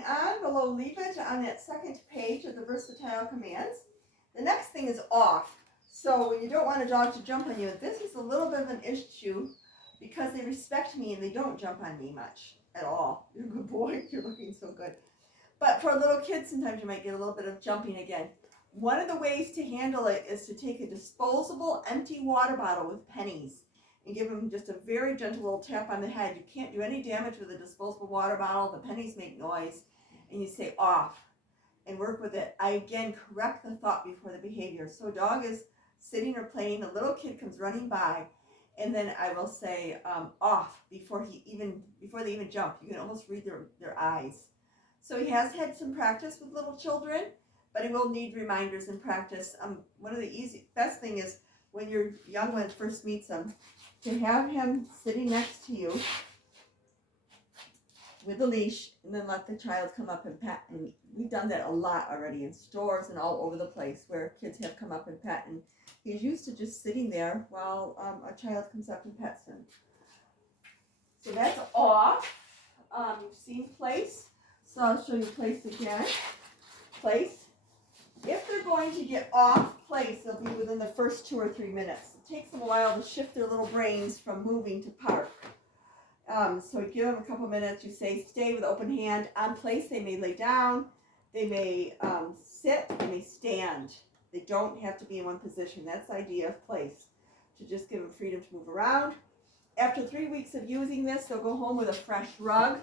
Moving on, below leave it on that second page of the versatile commands. The next thing is off. So when you don't want a dog to jump on you, this is a little bit of an issue because they respect me and they don't jump on me much at all. You're a good boy. You're looking so good. But for little kids, sometimes you might get a little bit of jumping again. One of the ways to handle it is to take a disposable empty water bottle with pennies and give them just a very gentle little tap on the head. You can't do any damage with a disposable water bottle. The pennies make noise. And you say off and work with it. I again correct the thought before the behavior. So a dog is sitting or playing, a little kid comes running by, and then I will say off before they even jump. You can almost read their eyes. So he has had some practice with little children, but he will need reminders and practice. One of the best thing is when your young one first meets him, to have him sitting next to you with a leash, and then let the child come up and pat. And we've done that a lot already in stores and all over the place where kids have come up and pat. And he's used to just sitting there while a child comes up and pets him. So that's off. You've seen place. So I'll show you place again. Place. If they're going to get off place, they'll be within the first 2 or 3 minutes. It takes them a while to shift their little brains from moving to park. So you give them a couple minutes. You say stay with open hand. On place, they may lay down. They may sit. They may stand. They don't have to be in one position. That's the idea of place, to just give them freedom to move around. After 3 weeks of using this, they'll go home with a fresh rug.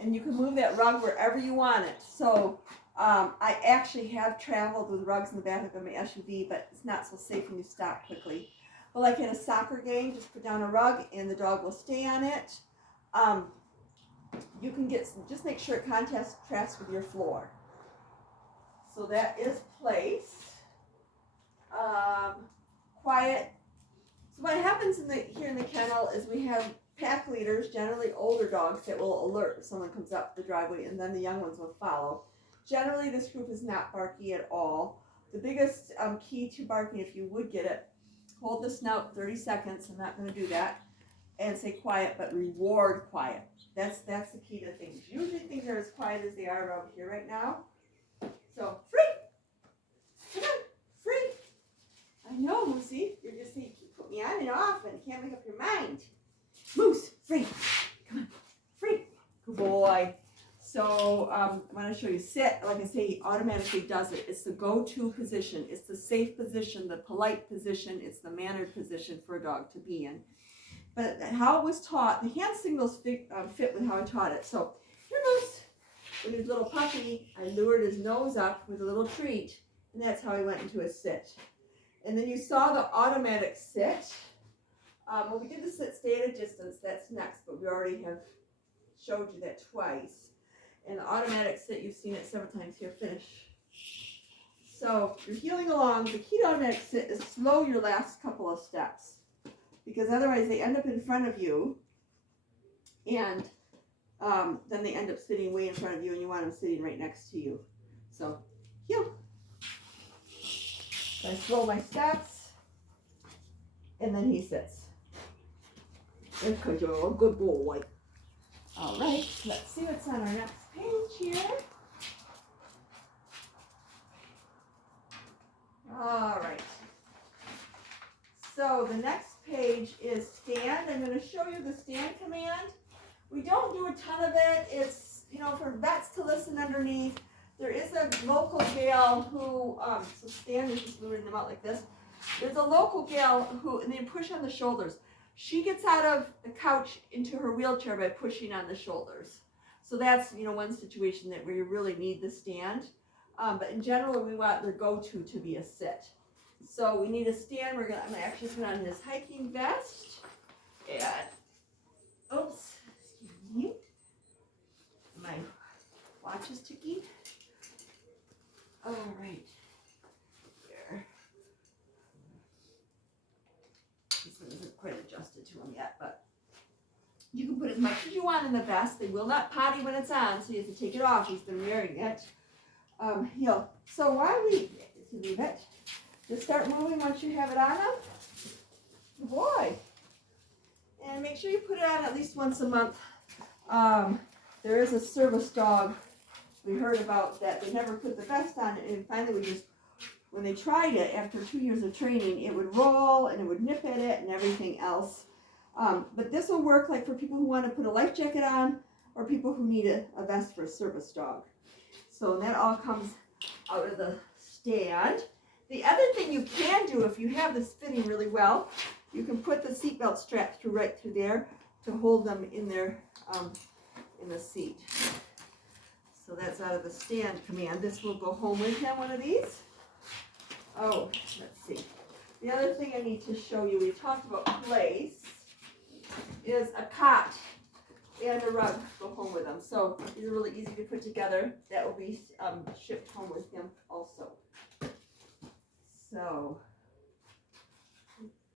And you can move that rug wherever you want it. So I actually have traveled with rugs in the back of my SUV, but it's not so safe when you stop quickly. But like in a soccer game, just put down a rug and the dog will stay on it. You can just make sure it contrasts with your floor. So that is place. Quiet. So what happens here in the kennel is we have pack leaders, generally older dogs, that will alert if someone comes up the driveway, and then the young ones will follow. Generally, this group is not barky at all. The biggest key to barking, if you would get it, hold the snout 30 seconds. I'm not going to do that. And say quiet, but reward quiet. That's the key to things. Usually things are as quiet as they are around here right now. So, free! Come on, free! I know, Moosey. You're just saying, you put me on and off and can't make up your mind. Moose, free! Come on, free! Good boy. So, I want to show you sit. Like I say, he automatically does it. It's the go-to position. It's the safe position, the polite position. It's the mannered position for a dog to be in. But how it was taught, the hand signals fit with how I taught it. So, here Moose, when he was a little puppy, I lured his nose up with a little treat, and that's how he went into a sit. And then you saw the automatic sit. Well, we did the sit, stay at a distance. That's next, but we already have showed you that twice. And the automatic sit, you've seen it several times here. Finish. So you're healing along. The key to automatic sit is slow your last couple of steps, because otherwise they end up in front of you, and then they end up sitting way in front of you, and you want them sitting right next to you. So heel. I slow my steps, and then he sits. Because you're a good boy. All right, let's see what's on our next page here. All right. So the next page is stand. I'm going to show you the stand command. We don't do a ton of it. It's, for vets to listen underneath. There is a local gal who, so stand is just moving them out like this. There's a local gal who, and they push on the shoulders. She gets out of the couch into her wheelchair by pushing on the shoulders. So that's, one situation where you really need the stand. But in general, we want their go-to to be a sit. So we need a stand. I'm gonna actually put on this hiking vest. And, oops, excuse me. My watch is ticking. All right. Here. This one isn't quite adjusted to him yet, but you can put as much as you want in the vest. They will not potty when it's on, so you have to take it off. He's been wearing it. So while we leave it, just start moving once you have it on him. Good boy. And make sure you put it on at least once a month. There is a service dog we heard about that they never put the vest on, and finally we just, when they tried it after 2 years of training, it would roll and it would nip at it and everything else. But this will work like for people who want to put a life jacket on or people who need a vest for a service dog. So that all comes out of the stand. The other thing you can do if you have this fitting really well, you can put the seatbelt strap right through there to hold them in there in the seat. So that's out of the stand command. This will go home with him, one of these. Oh, let's see. The other thing I need to show you, we talked about place, is a cot and a rug go home with them. So these are really easy to put together. That will be shipped home with him also. So